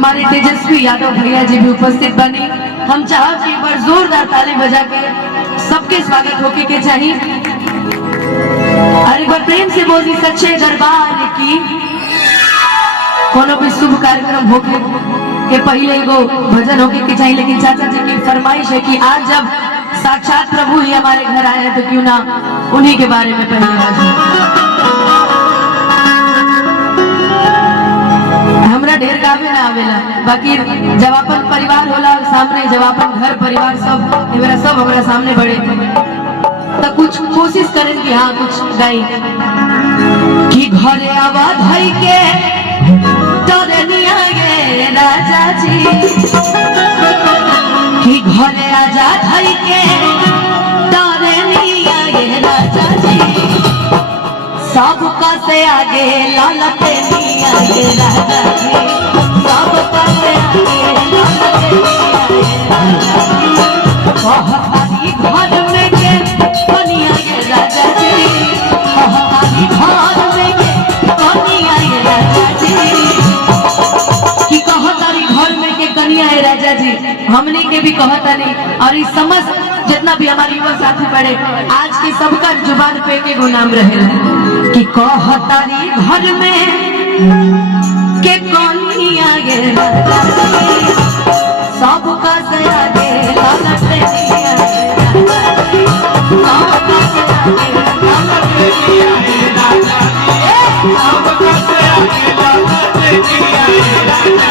हमारे तेजस्वी यादव भैया जी भी उपस्थित बनी। हम चाहब कि एक बार जोरदार ताली बजा के सबके स्वागत होके के चाहिए। और एक बार प्रेम से बोली सच्चे दरबार की। कोनो भी शुभ कार्यक्रम होके के पहले एगो भजन होके के चाहिए, लेकिन चाचा जी की फरमाइश है कि आज जब साक्षात प्रभु ही हमारे घर आए हैं तो क्यों ना उन्हीं के बारे में पहले भजन। हमरा ढेर गावे ना आवेला, बाकी जब अपन परिवार होला सामने, जब अपन घर परिवार सब मेरा सब हमारा सामने बड़े तो कुछ कोशिश करें कि हाँ कुछ गाई। कि घरे आवा भाई के राजा जी, कि घरे आजा भाई के राजा जी, सबका से आगे लालते आगे राजा जी, सबका से आगे लालते घर में के बनिया ये राजा जी, घर में के बनिया ये राजा जी, कि कहतारी घर में के कनिया है राजा जी, हमने के भी कहतारी। और इस समस्त जितना भी हमारे युवा साथी पढ़े आज की सबका जुबान पे के गुनाम रहे कि कहतारी घर में के कनिया ये राजा जी, सबका से आगे लालते दिया सबका से आगे लालते दिया राजा जी, सबका से आगे लालते दिया राजा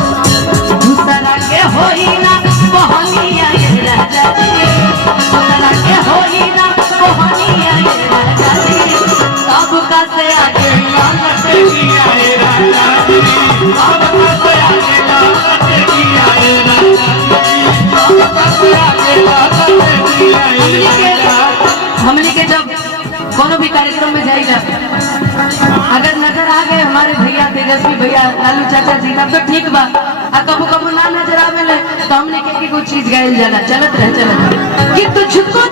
दूसरा के होई ना बहनिया ये राजा जी, दूसरा के होई ना बहनिया ये राजा जी, सबका से आगे लालते दिया ये राजा जी, सबका से आगे लालते दिया ये राजा जी, सबका से आगे लालते दिया ये राजा जी। हमने के जब कोनो भी कार्यक्रम में जाएगा अगर नजर आ गए हमारे भैया तेजस्वी भैया लालू चाचा जी तब तो ठीक बा, आ कबू कबू ना नजर आवे ले तो हमने के कुछ चीज गायल जाला चलत रहे कि तुझको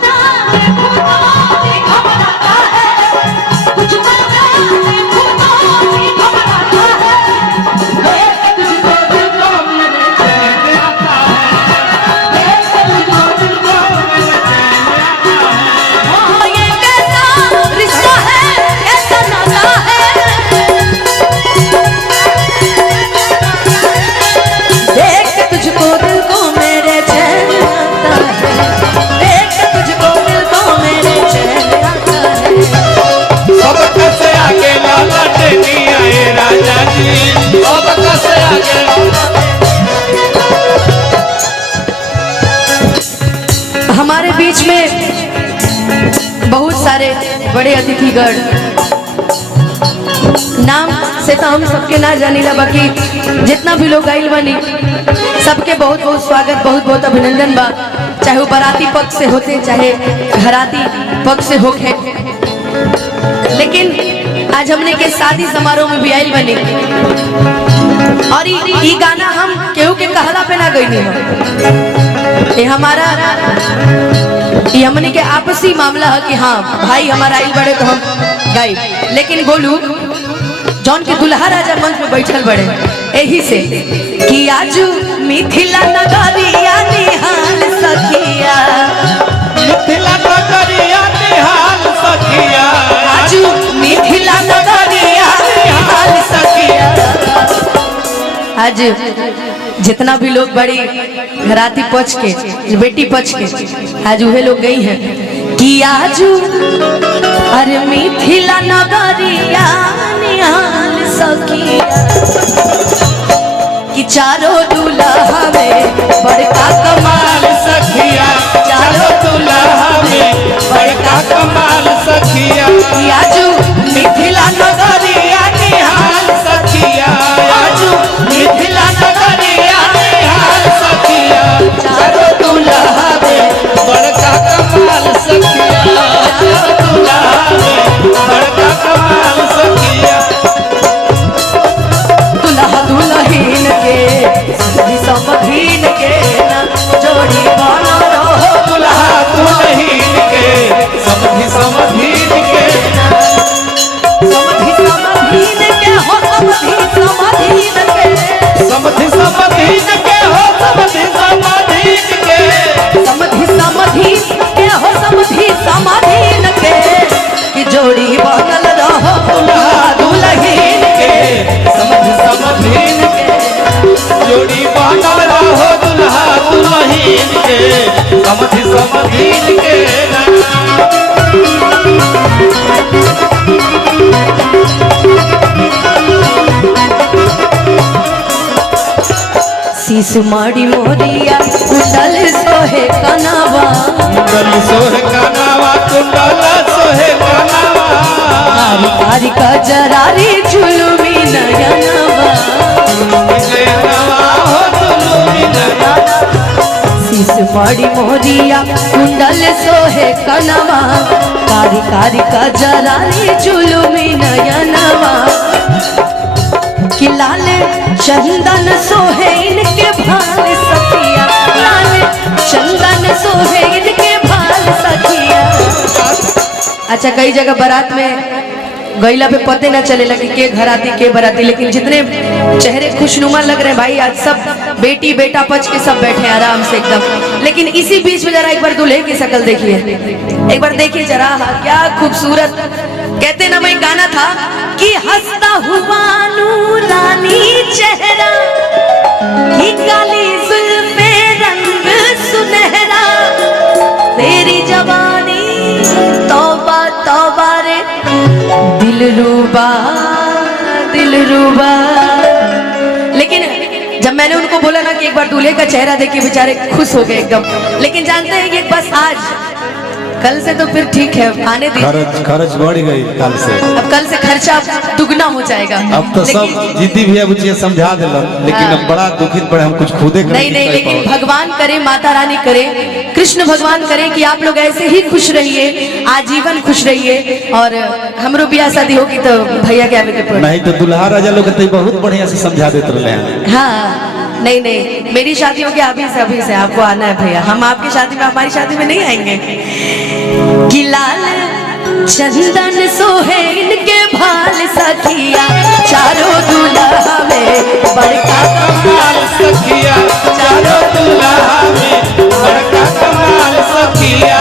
हमारे बीच में बहुत सारे बड़े अतिथिगण नाम से तो हम सबके ना जानीला, बाकी जितना भी लोग आइल बनी सबके बहुत बहुत स्वागत बहुत बहुत अभिनंदन बा, चाहे वो बाराती पक्ष से होते चाहे घराती पक्ष से होके। लेकिन आज हमने के शादी समारोह में भी आइल बनी और ये गाना हम केहू के कहला पे ना गई, ये हमारा ये हमने के आपसी मामला है कि हाँ भाई हमारा आइल बड़े तो हम गाई। लेकिन बोलू जौन के दुल्हा राजा मंच में बैठल बड़े यही से कि आज मिथिला नगरिया निहाल सखिया, मिथिला नगरिया निहाल आज जितना भी लोग बड़ी घराती पच के बेटी पच के आज वह लोग गई हैं कि आज अरे मिथिला नगरिया निहाल सखिया कि चारों दूल्हा में बड़का कमाल सखिया चारों दूल्हा में बड़का कमाल सखिया आजू मिथिला नगरिया निहाल सखिया आजू मिथिला नगरिया निहाल सखिया चारों दूल्हा में बड़का कमाल सखिया चारों दूल्हा में बड़का कमाल सखिया दुल्हा दुल्हन के समधीन के ना जोड़ी बना रहो दुल्हा दुल्हीन के समधि समधीन के समधि समधीन के हो समधि समधीन के समधि समधीन के हो समधि समधीन के समधि समधीन के हो समधि समधीन के कि जोड़ी बनल रहो दुल्हा दुल्हीन के समधि समधीन के जोड़ी बनल रहो दुल्हा दुल्हीन के समधि समधीन के शीश माड़ी मोरिया कुंडल सोहे कनावा कुंडल सोहे कनावा कुंडल सोहे कनावा कारी का जरारी झुलुमी नयनवा नयनवा हो झुलुमी नयनवा शीश माड़ी मोरिया कुंडल सोहे कनावा कारी कारी का जरारी झुलुमी नयनवा कि लाल चंदन सोहे इनके भाल सखिया लाल चंदन सोहे इनके भाल सखिया। अच्छा कई जगह बारात में गईला पे पते ना चले लगे के घराती के बराती, लेकिन जितने चेहरे खुशनुमा लग रहे हैं भाई आज सब बेटी बेटा पच के सब बैठे हैं आराम से एकदम। लेकिन इसी बीच में जरा एक बार दूल्हे की शक्ल देखिए, एक बार देखिए जरा क्या खूबसूरत। कहते ना मैं गाना था कि हंसता हुआ नूरानी चेहरा की काली जुल्फे रंग सुनहरा तेरी जवानी तौबा तौबा रे दिलरुबा दिलरुबा। लेकिन जब मैंने उनको बोला ना कि एक बार दूल्हे का चेहरा देख के बेचारे खुश हो गए एकदम। लेकिन जानते हैं कि बस आज कल से तो फिर ठीक है आने दीजिए, खर्च बढ़ गई कल से, अब कल से खर्चा दुगना हो जाएगा। अब तो सब जिद्दी भी मुझे समझा दिला, लेकिन अब बड़ा दुखित पड़े हम कुछ खुदे नहीं नहीं, लेकिन भगवान करे माता रानी करे कृष्ण भगवान करे कि आप लोग ऐसे ही खुश रहिए आजीवन खुश रहिए। और हमरो ब्याह शादी होगी तो भैया के आवे के नहीं तो दुल्हा राजा लोग बहुत बढ़िया से समझा देते रहे हैं। हाँ नहीं नहीं, मेरी शादियों के अभी से आपको आना है भैया, हम आपकी शादी में हमारी शादी में नहीं आएंगे। कि लाल चंदन सोहे इनके भाल सखिया चारों दूल्हा में बड़का कमाल सखिया चारों दूल्हा में बड़का कमाल सखिया